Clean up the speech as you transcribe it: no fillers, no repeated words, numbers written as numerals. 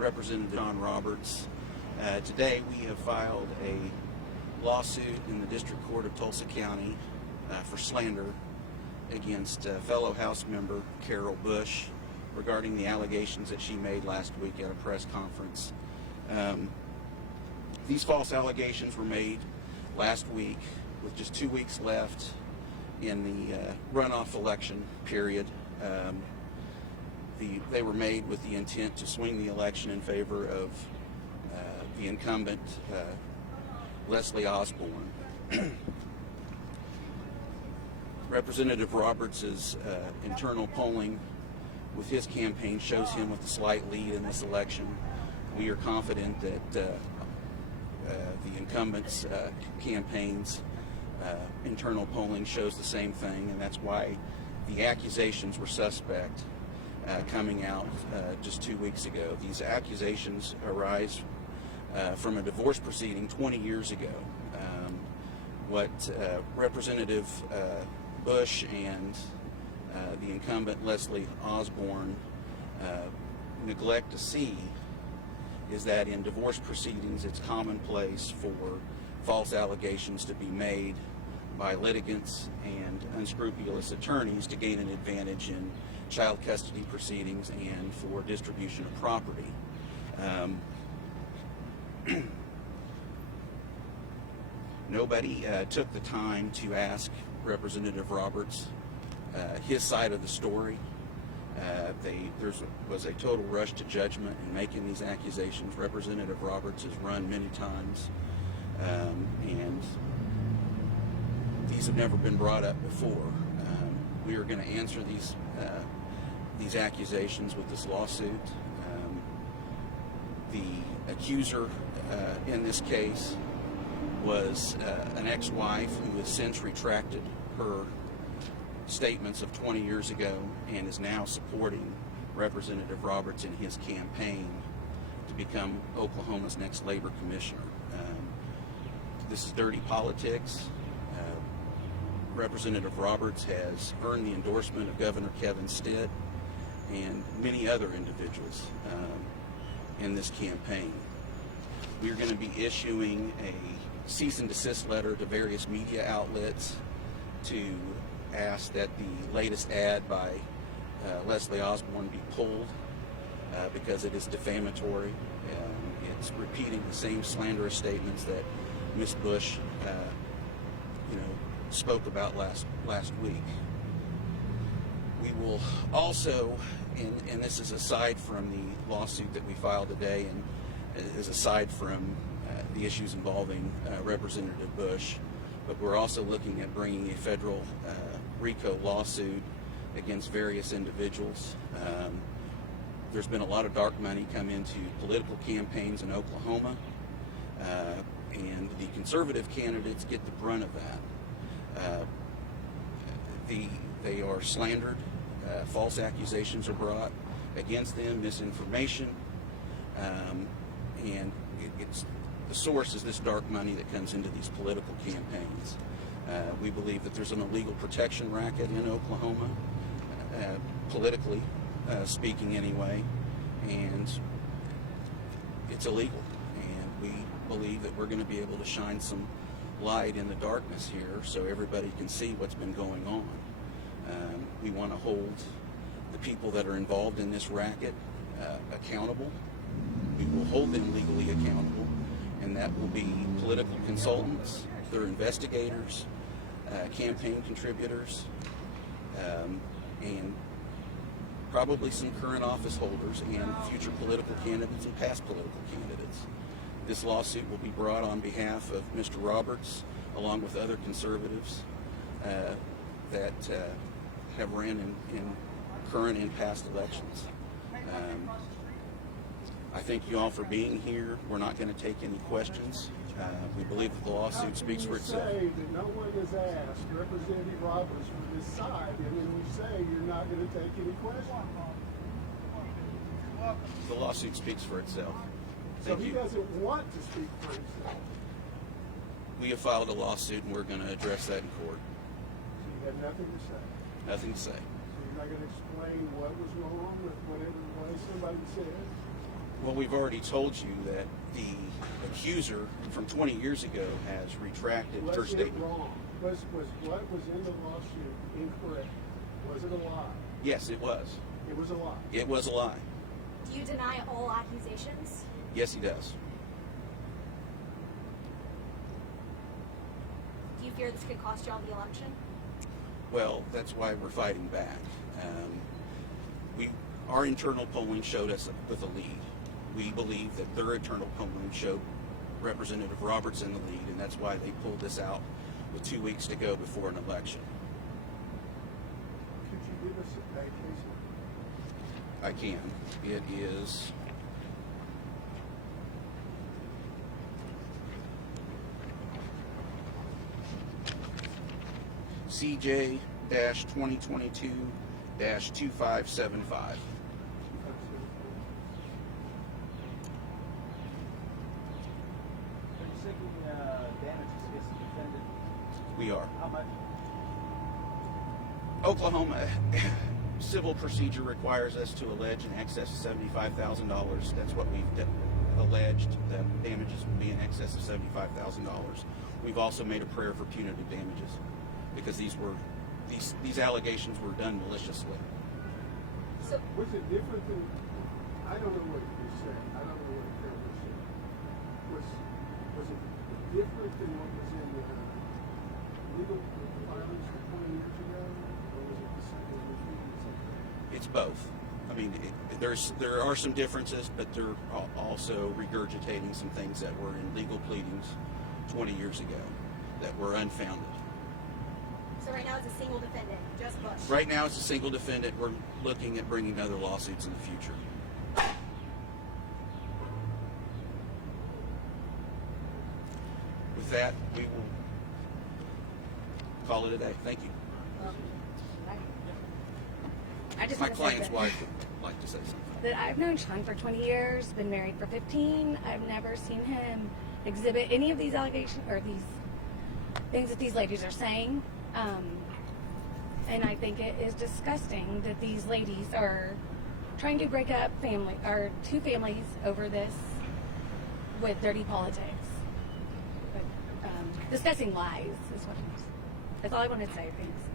Representative John Roberts. Today we have filed a lawsuit in the District Court of Tulsa County for slander against fellow House member Carol Bush regarding the allegations that she made last week at a press conference. These false allegations were made last week with just 2 weeks left in the runoff election period. They were made with the intent to swing the election in favor of the incumbent, Leslie Osborne. Representative Roberts' internal polling with his campaign shows him with a slight lead in this election. We are confident that the incumbent's campaign's internal polling shows the same thing, and that's why the accusations were suspect coming out just 2 weeks ago. These accusations arise from a divorce proceeding 20 years ago. What Representative Bush and the incumbent Leslie Osborne neglect to see is that in divorce proceedings it's commonplace for false allegations to be made by litigants and unscrupulous attorneys to gain an advantage in child custody proceedings and for distribution of property. Nobody took the time to ask Representative Roberts his side of the story. There was a total rush to judgment in making these accusations. Representative Roberts has run many times, and these have never been brought up before. We are going to answer these accusations with this lawsuit. The accuser in this case was an ex-wife who has since retracted her statements of 20 years ago and is now supporting Representative Roberts in his campaign to become Oklahoma's next labor commissioner. This is dirty politics. Representative Roberts has earned the endorsement of Governor Kevin Stitt and many other individuals in this campaign. We are going to be issuing a cease and desist letter to various media outlets to ask that the latest ad by Leslie Osborne be pulled because it is defamatory. It's repeating the same slanderous statements that Ms. Bush spoke about last week. We will also, and this is aside from the lawsuit that we filed today and is aside from the issues involving Representative Bush, but we're also looking at bringing a federal RICO lawsuit against various individuals. There's been a lot of dark money come into political campaigns in Oklahoma, and the conservative candidates get the brunt of that. They are slandered, false accusations are brought against them, misinformation, and the source is this dark money that comes into these political campaigns. We believe that there's an illegal protection racket in Oklahoma, politically speaking anyway, and it's illegal. And we believe that we're going to be able to shine some light in the darkness here so everybody can see what's been going on. We want to hold the people that are involved in this racket accountable. We will hold them legally accountable, and that will be political consultants, their investigators, campaign contributors, and probably some current office holders and future political candidates and past political candidates. This lawsuit will be brought on behalf of Mr. Roberts, along with other conservatives that have ran in current and past elections. I thank you all for being here. We're not going to take any questions. We believe that the lawsuit speaks for itself. You say that no one has asked Representative Roberts for this side, and then you say you're not going to take any questions. The lawsuit speaks for itself. So he doesn't want to speak for himself. We have filed a lawsuit, and we're going to address that in court. So you have nothing to say. Nothing to say. So you're not going to explain what was wrong with whatever way somebody said? Well, we've already told you that the accuser from 20 years ago has retracted her Was it statement. wrong? Was what was in the lawsuit incorrect? Was it a lie? Yes, it was. It was a lie. It was a lie. Do you deny all accusations? Yes, he does. Do you fear this could cost y'all the election? Well, that's why we're fighting back. Our internal polling showed us with a lead. We believe that their internal polling showed Representative Roberts in the lead, and that's why they pulled this out with 2 weeks to go before an election. Could you give us a case? I can. It is CJ-2022-2575. Are you seeking damages against the defendant? We are. How much? Oklahoma civil procedure requires us to allege in excess of $75,000. That's what we've alleged. That damages will be in excess of $75,000. We've also made a prayer for punitive damages because these allegations were done maliciously. So, Was it different than? I don't know what you said. I don't know what Cameron said. Was it different than what was in the legal filings from 20 years ago, or was it the same? It's both. I mean, there are some differences, but they're also regurgitating some things that were in legal pleadings 20 years ago that were unfounded. so right now it's a single defendant, just Bush. Right now, it's a single defendant. We're looking at bringing other lawsuits in the future. With that, we will call it a day. Thank you. I just My want to say client's that, wife would like to say something. that I've known Sean for 20 years, been married for 15. I've never seen him exhibit any of these allegations or these things that these ladies are saying. And I think it is disgusting that these ladies are trying to break up two families over this with dirty politics. But, discussing lies is what it is. That's all I wanted to say. Thanks.